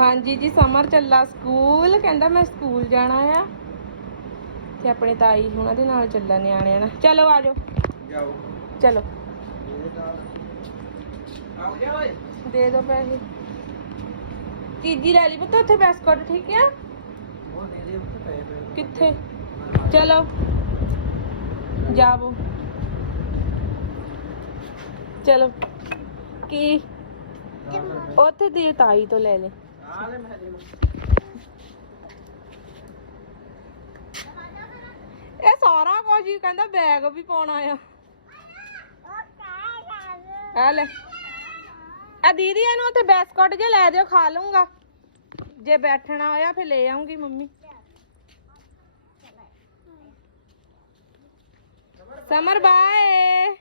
ਹਾਂਜੀ ਜੀ ਸਮਰ ਚੱਲਾ ਸਕੂਲ ਕਹਿੰਦਾ ਮੈਂ ਸਕੂਲ ਜਾਣਾ ਆ। ਤੇ ਆਪਣੇ ਤਾਈ ਉਹਨਾਂ ਦੇ ਨਾਲ ਚੱਲਾ ਨਿਆਣਿਆਂ ਨਾਲ। ਚਲੋ ਆਜੋ ਜਾਓ। ਚਲੋ। ਦੇ ਦਿਓ ਪੈਸੇ। ਚੀਜੀ ਲੈ ਲਈ ਪੁੱਤ ਉੱਥੇ ਬਿਸਕੁਟ ਠੀਕ ਆ? ਦੇ ਦੇ ਕਿੱਥੇ? ਚਲੋ। ਜਾਵੋ। ਚਲੋ। ਕੀ? ਉੱਥੇ ਦੀ ਤਾਈ ਤੋਂ ਲੈ ਆ ਦੇ ਲੂੰ। ਇਹ ਸਾਰਾ ਕੁਝ ਹੀ ਕਹਿੰਦਾ ਬੈਗ ਵੀ ਪਾਉਣਾ ਆ। ਆ ਲੈ। ਆ ਦੀਦੀ, ਇਹਨੂੰ ਉੱਥੇ ਬਿਸਕੁਟ ਜੇ ਲੈ ਦਿਓ, ਖਾ ਲੂੰਗਾ ਜੇ ਬੈਠਣਾ ਹੋਇਆ, ਫਿਰ ਲੈ ਆਉਂਗੀ ਮੰਮੀ। Summer bye.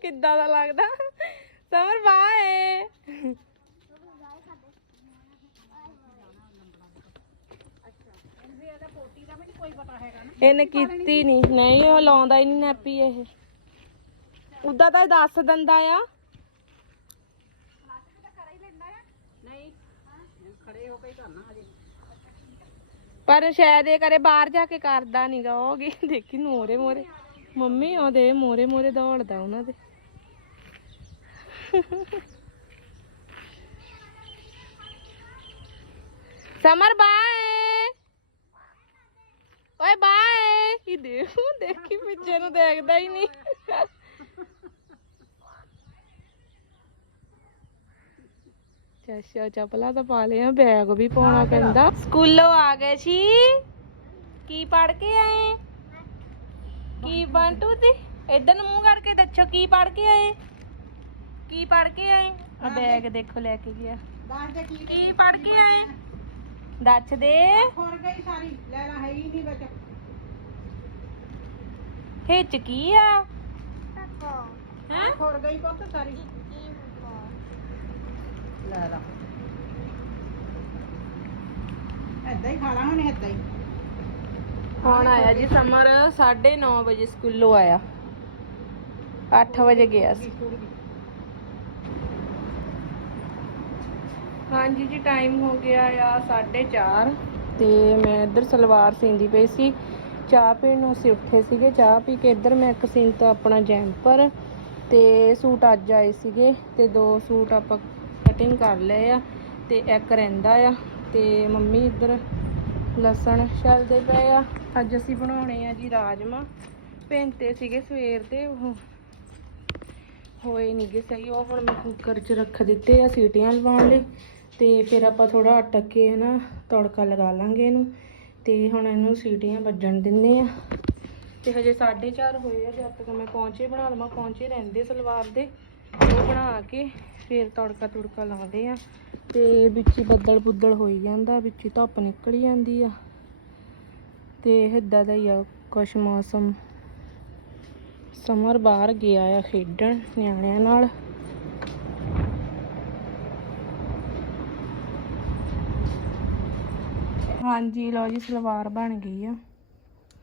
ਕਿੱਦਾਂ ਦਾ ਲੱਗਦਾ? ਸਮਰ ਬਾਏ। ਇਹਨੇ ਕੀਤੀ ਨਹੀਂ ਨਹੀਂ ਉਹ ਲਾਉਂਦਾ ਹੀ ਨਹੀਂ ਨੈਪੀ ਇਹ। ਉਦਾਂ ਤਾਂ ਇਹ ਦੱਸ ਦਿੰਦਾ ਆ। ਪਰ ਸ਼ਾਇਦ ਇਹ ਕਰੇ ਬਾਹਰ ਜਾ ਕੇ ਕਰਦਾ ਨਹੀਂਗਾ ਹੋਗੀ ਦੇਖੀ ਮੋਰੇ ਮੋਰੇ। ਮੰਮੀ ਉਹਦੇ ਮੋਰੇ ਮੋਰੇ ਦੌੜਦਾ ਉਹਨਾਂ ਦੇ। ਸਮਰ ਬਾਏ ਓਏ ਬਾਏ ਇਹ ਦੇਖ ਦੇਖੀ ਪਿੱਛੇ ਨੂੰ ਦੇਖਦਾ ਹੀ ਨਹੀਂ। ਅੱਛਾ ਚੱਪਲਾਂ ਤਾਂ ਪਾ ਲਿਆ ਬੈਗ ਵੀ ਪਾਉਣਾ ਪੈਂਦਾ। ਸਕੂਲੋਂ ਆ ਗਏ ਸੀ। ਕੀ ਪੜ ਕੇ ਆਏ? ਕੀ ਬੰਟੂ ਤੇ ਇਧਰ ਨੂੰ ਮੂੰਹ ਕਰਕੇ ਦੱਸੋ ਕੀ ਪੜ ਕੇ ਆਏ? ਕੀ ਪੜ ਕੇ ਆਏ? ਆ ਬੈਗ ਦੇਖੋ ਲੈ ਕੇ ਗਿਆ। ਕੀ ਪੜ ਕੇ ਆਏ? ਦੱਸ ਦੇ। ਖੁਰ ਗਈ ਸਾਰੀ। ਲੈ ਲਾ ਹੈ ਹੀ ਨਹੀਂ ਵਿੱਚ। ਹਿੱਚ ਕੀ ਆ? ਹੈਂ? ਖੁਰ ਗਈ ਪੁੱਤ ਸਾਰੀ। ਲੈ ਲਾ। ਏਦਾਂ ਹੀ ਖਾਣਾ ਹੁਣ ਏਦਾਂ ਹੀ। ਹੁਣ ਆਇਆ ਜੀ ਸਮਰ 9:30 ਵਜੇ ਸਕੂਲੋਂ ਆਇਆ। 8 ਵਜੇ ਗਿਆ ਸੀ। ਹਾਂਜੀ ਜੀ ਟਾਈਮ ਹੋ ਗਿਆ ਆ 4:30 ਤੇ ਮੈਂ ਇੱਧਰ ਸਲਵਾਰ ਸੀਂਦੀ ਪਈ ਸੀ। ਚਾਹ ਪੀਣ ਨੂੰ ਅਸੀਂ ਉੱਠੇ ਸੀਗੇ। ਚਾਹ ਪੀ ਕੇ ਇੱਧਰ ਮੈਂ ਇੱਕ ਸੀਂਤਾ ਆਪਣਾ ਜੈਂਪਰ ਤੇ ਸੂਟ ਅੱਜ ਆਏ ਸੀਗੇ ਤੇ ਦੋ ਸੂਟ ਆਪਾਂ ਕਟਿੰਗ ਕਰ ਲਏ ਆ ਤੇ ਇੱਕ ਰਹਿੰਦਾ ਆ ਤੇ ਮੰਮੀ ਇੱਧਰ ਲਸਣ ਛਲਦੇ ਪਏ ਆ। ਅੱਜ ਅਸੀਂ ਬਣਾਉਣੇ ਆ ਜੀ ਰਾਜਮਾ। ਭਿੰਤੇ ਸੀਗੇ ਸਵੇਰ ਦੇ, ਉਹ ਹੋਏ ਨਹੀਂਗੇ ਸਹੀ। ਉਹ ਹੁਣ ਮੈਂ ਕੁੱਕਰ 'ਚ ਰੱਖ ਦਿੱਤੇ ਆ ਸੀਟੀਆਂ ਲਵਾਉਣ ਲਈ ਤੇ ਫਿਰ ਆਪਾਂ ਥੋੜਾ ਅਟਕ ਕੇ ਹਨਾ ਤੜਕਾ ਲਗਾ ਲਾਂਗੇ ਇਹਨੂੰ। ਤੇ ਹੁਣ ਇਹਨੂੰ ਸੀਟੀਆਂ ਵੱਜਣ ਦਿੰਨੇ ਆ। ਤੇ ਹਜੇ 4:30 ਹੋਏ ਆ, ਜਦ ਤੱਕ ਮੈਂ ਪਹੁੰਚੇ ਬਣਾ ਲਵਾਂ, ਪਹੁੰਚੇ ਰਹਿੰਦੇ ਸਲਵਾਰ ਦੇ। ਉਹ ਬਣਾ ਕੇ ਫਿਰ ਤੜਕਾ ਤੁੜਕਾ ਲਾਉਂਦੇ ਆ। ਤੇ ਵਿੱਚ ਬੱਦਲ ਬੁੱਦਲ ਹੋਈ ਜਾਂਦਾ, ਵਿੱਚ ਧੁੱਪ ਨਿਕਲ ਜਾਂਦੀ ਆ। ਤੇ ਏਦਾਂ ਦਾ ਹੀ ਆ, ਕੁਛ ਮੌਸਮ। ਸਮਰ ਬਾਹਰ ਗਿਆ ਆ ਖੇਡਣ ਨਿਆਣਿਆਂ ਨਾਲ। ਹਾਂਜੀ, ਲਓ ਜੀ, ਸਲਵਾਰ ਬਣ ਗਈ ਆ।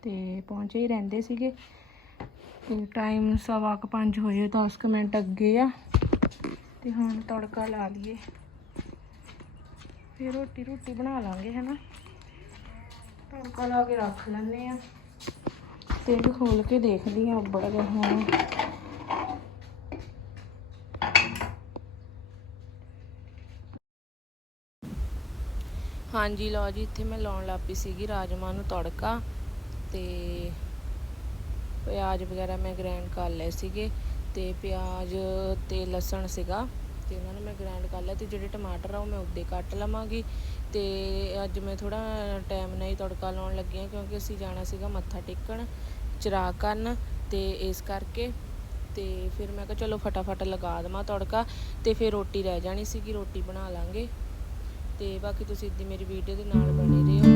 ਤੇ ਪਹੁੰਚੇ ਹੀ ਰਹਿੰਦੇ ਸੀਗੇ। ਤੇ ਟਾਈਮ ਸਵਾ ਕੁ ਪੰਜ ਹੋਏ 10 ਕੁ ਮਿੰਟ ਅੱਗੇ ਆ। ਤੇ ਹੁਣ ਤੜਕਾ ਲਾ ਲਈਏ। ਫਿਰ ਰੋਟੀ ਰੋਟੀ ਬਣਾ ਲਾਂਗੇ, ਹੈਨਾ? ਤੜਕਾ ਲਾ ਕੇ ਰੱਖ ਲੈਂਦੇ ਆ। ਤੇ ਵੀ ਖੋਲ ਕੇ ਦੇਖਦੀ ਆ, ਉੱਬੜ ਗਿਆ ਹੁਣ। ਹਾਂਜੀ, ਲਓ ਜੀ, ਇੱਥੇ ਮੈਂ ਲਾਉਣ ਲੱਗ ਪਈ ਸੀਗੀ ਰਾਜਮਾ ਨੂੰ ਤੜਕਾ ਤੇ ਪਿਆਜ਼ ਵਗੈਰਾ ਮੈਂ ਗ੍ਰਾਈਂਡ ਕਰ ਲਏ ਸੀਗੇ ਤੇ ਪਿਆਜ਼ ਤੇ ਲਸਣ ਸੀਗਾ ਤੇ ਉਹਨਾਂ ਨੂੰ ਮੈਂ ਗ੍ਰਾਈਂਡ ਕਰ ਲਿਆ ਤੇ ਜਿਹੜੇ ਟਮਾਟਰ ਆ ਉਹ ਮੈਂ ਉੱਦੇ ਕੱਟ ਲਵਾਂਗੀ ਤੇ ਅੱਜ ਮੈਂ ਥੋੜਾ ਟਾਈਮ ਨਾਲ ਹੀ ਤੜਕਾ ਲਾਉਣ ਲੱਗੀ ਹਾਂ ਕਿਉਂਕਿ ਅਸੀਂ ਜਾਣਾ ਸੀਗਾ ਮੱਥਾ ਟੇਕਣ, ਚਰਾਗ ਕਰਨ ਤੇ ਇਸ ਕਰਕੇ ਤੇ ਫਿਰ ਮੈਂ ਕਿਹਾ ਚਲੋ ਫਟਾਫਟ ਲਗਾ ਦੇਵਾਂ ਤੜਕਾ ਤੇ ਫਿਰ ਰੋਟੀ ਰਹਿ ਜਾਣੀ ਸੀਗੀ, ਰੋਟੀ ਬਣਾ ਲਾਂਗੇ। ਤੇ ਬਾਕੀ ਤੁਸੀਂ ਇੱਦੀ ਮੇਰੀ ਵੀਡੀਓ ਦੇ ਨਾਲ ਬਣੇ ਰਹੋ।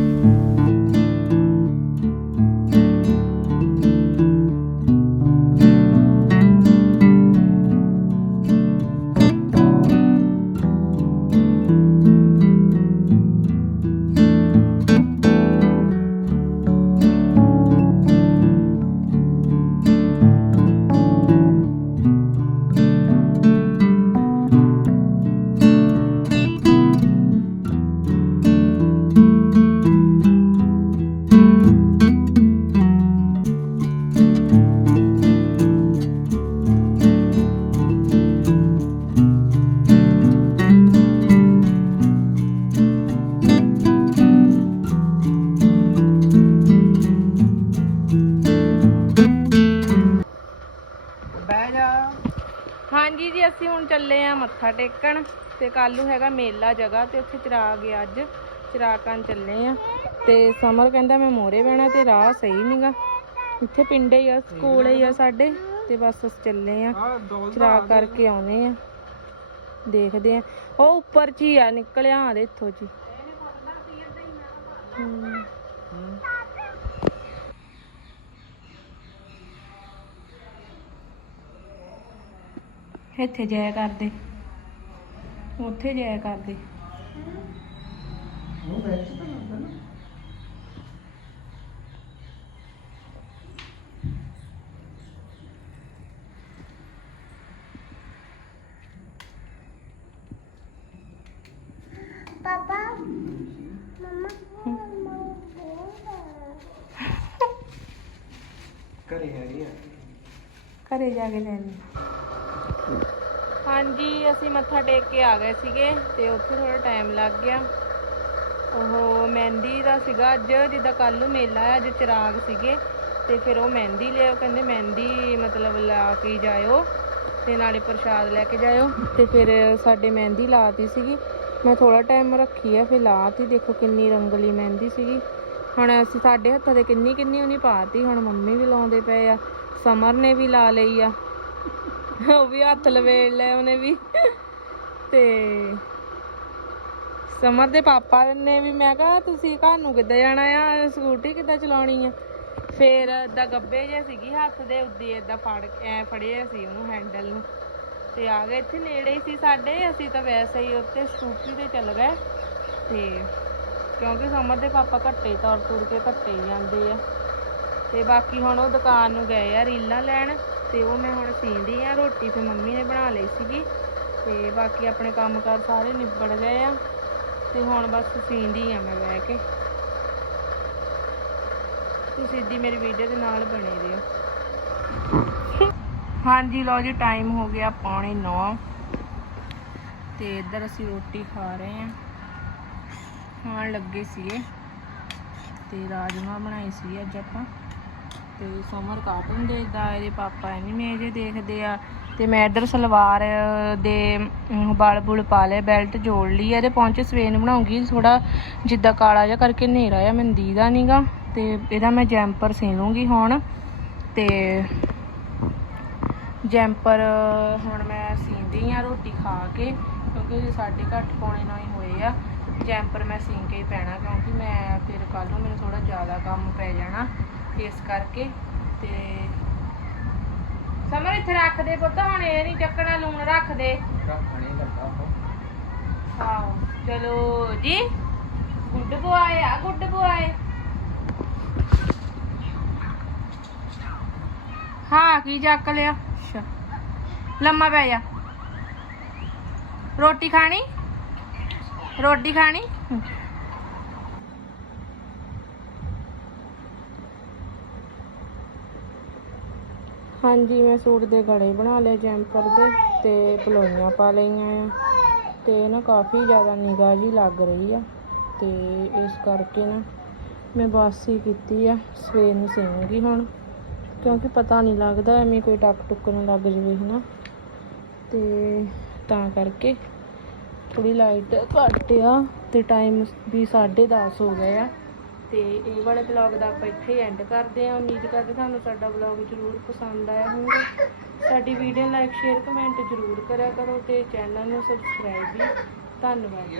ਮੱਥਾ ਟੇਕਣ ਤੇ ਕੱਲ ਨੂੰ ਹੈਗਾ ਮੇਲਾ ਜਗ੍ਹਾ ਤੇ ਉੱਥੇ ਚਰਾਗ ਆ ਅੱਜ। ਚਰਾਕਾਂ ਚੱਲੇ ਆ ਤੇ ਸਮਰ ਕਹਿੰਦਾ ਮੈਂ ਮੋਰੇ ਬਹਿਣਾ ਤੇ ਰਾਹ ਸਹੀ ਨਹੀਂਗਾ ਇੱਥੇ ਪਿੰਡੇ ਹੀ ਆ ਸਕੂਲ ਹੀ ਆ ਸਾਡੇ ਤੇ ਬਸ ਅਸੀਂ ਚੱਲੇ ਆ ਆ ਡੋਲ ਚਰਾ ਕਰਕੇ ਆਉਨੇ ਆ ਦੇਖਦੇ ਆ ਉਹ ਉੱਪਰ ਚ ਹੀ ਆ ਨਿਕਲਿਆ ਆ ਦੇ ਇੱਥੋਂ ਜੀ ਹਮ। ਇੱਥੇ ਜਾਇਆ ਕਰਦੇ। ਉੱਥੇ ਜਾਇਆ ਕਰਦੇ। ਉਹ ਵਿੱਚ ਤਾਂ ਹੁੰਦਾ ਨਾ। ਕਰੇ ਹੈਗੀ ਆ। ਘਰੇ ਜਾ ਕੇ ਲੈਣੀ ਹਾਂਜੀ, ਅਸੀਂ ਮੱਥਾ ਟੇਕ ਕੇ ਆ ਗਏ ਸੀਗੇ ਤੇ ਉੱਥੇ ਥੋੜਾ ਟਾਈਮ ਲੱਗ ਗਿਆ। ਉਹ ਮਹਿੰਦੀ ਦਾ ਸੀਗਾ ਅੱਜ, ਜਿੱਦਾਂ ਕੱਲ ਨੂੰ ਮੇਲਾ ਆ ਅੱਜ ਚਿਰਾਗ ਸੀਗੇ। ਤੇ ਫਿਰ ਉਹ ਮਹਿੰਦੀ ਲਿਆ ਕਹਿੰਦੇ ਮਹਿੰਦੀ ਮਤਲਬ ਲਾ ਕੇ ਜਾਇਓ ਤੇ ਨਾਲੇ ਪ੍ਰਸ਼ਾਦ ਲੈ ਕੇ ਜਾਇਓ। ਤੇ ਫਿਰ ਸਾਡੇ ਮਹਿੰਦੀ ਲਾਤੀ ਸੀਗੀ। ਮੈਂ ਥੋੜਾ ਟਾਈਮ ਰੱਖੀ ਆ, ਫਿਰ ਲਾਤੀ ਦੇਖੋ ਕਿੰਨੀ ਰੰਗਲੀ ਮਹਿੰਦੀ ਸੀਗੀ। ਹੁਣ ਅਸੀਂ ਸਾਡੇ ਹੱਥਾਂ ਤੇ ਕਿੰਨੀ ਕਿੰਨੀ ਉਹਨੇ ਪਾਤੀ ਹੁਣ ਮੰਮੀ ਵੀ ਲਾਉਂਦੇ ਪਏ ਆ, ਸਮਰ ਨੇ ਵੀ ਲਾ ਲਈ ਆ। ਉਹ ਵੀ ਹੱਥ ਲਵੇੜ ਲਏ ਉਹਨੇ ਵੀ। ਤੇ ਸਮਰ ਦੇ ਪਾਪਾ ਨੇ ਵੀ ਮੈਂ ਕਿਹਾ, ਤੁਸੀਂ ਘਰ ਨੂੰ ਕਿੱਦਾਂ ਜਾਣਾ ਆ? ਸਕੂਟੀ ਕਿੱਦਾਂ ਚਲਾਉਣੀ ਆ? ਫੇਰ ਏਦਾਂ ਗੱਬੇ ਜਿਹਾ ਸੀਗੀ ਹੱਥ ਦੇ ਉੱਦੀ ਏਦਾਂ ਫੜ ਕੇ ਐ ਫੜਿਆ ਸੀ ਉਹਨੂੰ ਹੈਂਡਲ ਨੂੰ। ਤੇ ਆ ਗਏ ਇੱਥੇ ਨੇੜੇ ਹੀ ਸੀ ਸਾਡੇ, ਅਸੀਂ ਤਾਂ ਵੈਸੇ ਹੀ ਉੱਤੇ ਸਕੂਟੀ ਤੇ ਚੱਲ ਗਏ। ਤੇ ਕਿਉਂਕਿ ਸਮਰ ਦੇ ਪਾਪਾ ਘੱਟੇ ਤੌਰ ਤੁਰ ਕੇ ਘੱਟੇ ਹੀ ਜਾਂਦੇ ਆ। ਤੇ ਬਾਕੀ ਹੁਣ ਉਹ ਦੁਕਾਨ ਨੂੰ ਗਏ ਆ ਰੀਲਾਂ ਲੈਣ। ਤੇ ਉਹ ਮੈਂ ਹੁਣ ਸੀਂਦੀ ਆ, ਰੋਟੀ ਫਿਰ ਮੰਮੀ ਨੇ ਬਣਾ ਲਈ ਸੀਗੀ। ਤੇ ਬਾਕੀ ਆਪਣੇ ਕੰਮਕਾਰ ਸਾਰੇ ਨਿਬੜ ਗਏ ਆ। ਤੇ ਹੁਣ ਬਸ ਸੀਂਦੀ ਆ ਮੈਂ ਬਹਿ ਕੇ। ਤੁਸੀਂ ਸਿੱਧੀ ਮੇਰੀ ਵੀਡੀਓ ਦੇ ਨਾਲ ਬਣੇ ਰਹੋ। ਹਾਂਜੀ, ਲਓ ਜੀ ਟਾਈਮ ਹੋ ਗਿਆ ਪੌਣੇ 9 ਤੇ ਇੱਧਰ ਅਸੀਂ ਰੋਟੀ ਖਾ ਰਹੇ ਹਾਂ ਖਾਣ ਲੱਗੇ ਸੀਗੇ। ਤੇ ਰਾਜਮਾ ਬਣਾਏ ਸੀ ਅੱਜ ਆਪਾਂ। ਤੇ ਸਮਰ ਕਾਰਟੂਨ ਦੇਖਦਾ, ਇਹਦੇ ਪਾਪਾ ਐਨੀਮੇ ਜੇ ਦੇਖਦੇ ਆ। ਤੇ ਮੈਂ ਇੱਧਰ ਸਲਵਾਰ ਦੇ ਬਲ ਬੁਲ ਪਾ ਲਏ, ਬੈਲਟ ਜੋੜ ਲਈ ਆ। ਇਹਦੇ ਪਹੁੰਚੇ ਸਵੇਰ ਨੂੰ ਬਣਾਉਂਗੀ ਥੋੜਾ ਜਿੱਦਾਂ ਕਾਲਾ ਜਿਹਾ ਕਰਕੇ ਹਨੇਰਾ ਆ ਮੈਨੂੰ ਦੀਦਾ ਨਹੀਂਗਾ ਤੇ ਇਹਦਾ ਮੈਂ ਜੈਂਪਰ سی ਲੂੰਗੀ ਹੁਣ। ਤੇ ਜੈਂਪਰ, ਹੁਣ ਮੈਂ ਸੀਂਦੀ ਆ ਰੋਟੀ ਖਾ ਕੇ, ਕਿਉਂਕਿ ਸਾਡੇ ਘੱਟ ਪੌਣੇ ਨਾਲ ਹੀ ਹੋਏ ਆ। ਜੈਂਪਰ ਮੈਂ ਸੀਂ ਕੇ ਹੀ ਪੈਣਾ, ਕਿਉਂਕਿ ਮੈਂ ਫਿਰ ਕੱਲ ਨੂੰ ਮੈਨੂੰ ਥੋੜਾ ਜ਼ਿਆਦਾ ਕੰਮ ਪੈ ਜਾਣਾ। ਇਸ ਕਰਕੇ ਤੇ ਸਮਰ ਇੱਥੇ ਰੱਖ ਦੇ ਪੁੱਤ ਹੁਣ ਇਹ ਨਹੀਂ ਚੱਕਣਾ ਲੂਣ ਰੱਖ ਦੇ ਰੱਖਣੇ ਲੱਗਾ ਉਹ। ਆਓ ਚਲੋ ਜੀ ਗੁੱਡ ਬੁਆਏ ਆ ਗੁੱਡ ਬੁਆਏ। ਹਾਂ ਕੀ ਚੱਕ ਲਿਆ? ਅੱਛਾ ਲੰਮਾ ਪੈ ਜਾ। ਰੋਟੀ ਖਾਣੀ? ਰੋਟੀ ਖਾਣੀ? ਹਾਂਜੀ, ਮੈਂ ਸੂਟ ਦੇ ਗਲੇ ਬਣਾ ਲਏ, ਜੈਂਪਰ ਦੇ ਤੇ ਪਲੋਈਆਂ ਪਾ ਲਈਆਂ ਆ। ਤੇ ਨਾ ਕਾਫੀ ਜ਼ਿਆਦਾ ਨਿਗਾਹ ਜੀ ਲੱਗ ਰਹੀ ਆ ਤੇ ਇਸ ਕਰਕੇ ਨਾ ਮੈਂ ਬਸ ਹੀ ਕੀਤੀ ਆ ਸਵੇਰ ਨੂੰ ਸਿਉਂਗੀ ਹੁਣ। ਕਿਉਂਕਿ ਪਤਾ ਨਹੀਂ ਲੱਗਦਾ ਐਵੇਂ ਕੋਈ ਟੱਕ ਟੁੱਕ ਨਾ ਲੱਗ ਜਵੇ, ਹਨਾ। ਤੇ ਤਾਂ ਕਰਕੇ ਥੋੜੀ ਲਾਈਟ ਘੱਟ ਆ ਤੇ ਟਾਈਮ ਵੀ 10:30 ਹੋ ਗਏ ਆ। ਤੇ ਇਹ ਵਾਲੇ ਵਲੌਗ ਦਾ ਆਪਾਂ ਇੱਥੇ ਐਂਡ ਕਰਦੇ ਹਾਂ। ਉਮੀਦ ਕਰਦੇ ਤੁਹਾਨੂੰ ਸਾਡਾ ਵਲੌਗ ਜ਼ਰੂਰ ਪਸੰਦ ਆਇਆ ਹੋਊਗਾ। ਸਾਡੀ ਵੀਡੀਓ ਲਾਈਕ ਸ਼ੇਅਰ ਕਮੈਂਟ ਜ਼ਰੂਰ ਕਰਿਆ ਕਰੋ ਤੇ ਚੈਨਲ ਨੂੰ ਸਬਸਕ੍ਰਾਈਬ ਵੀ। ਧੰਨਵਾਦ।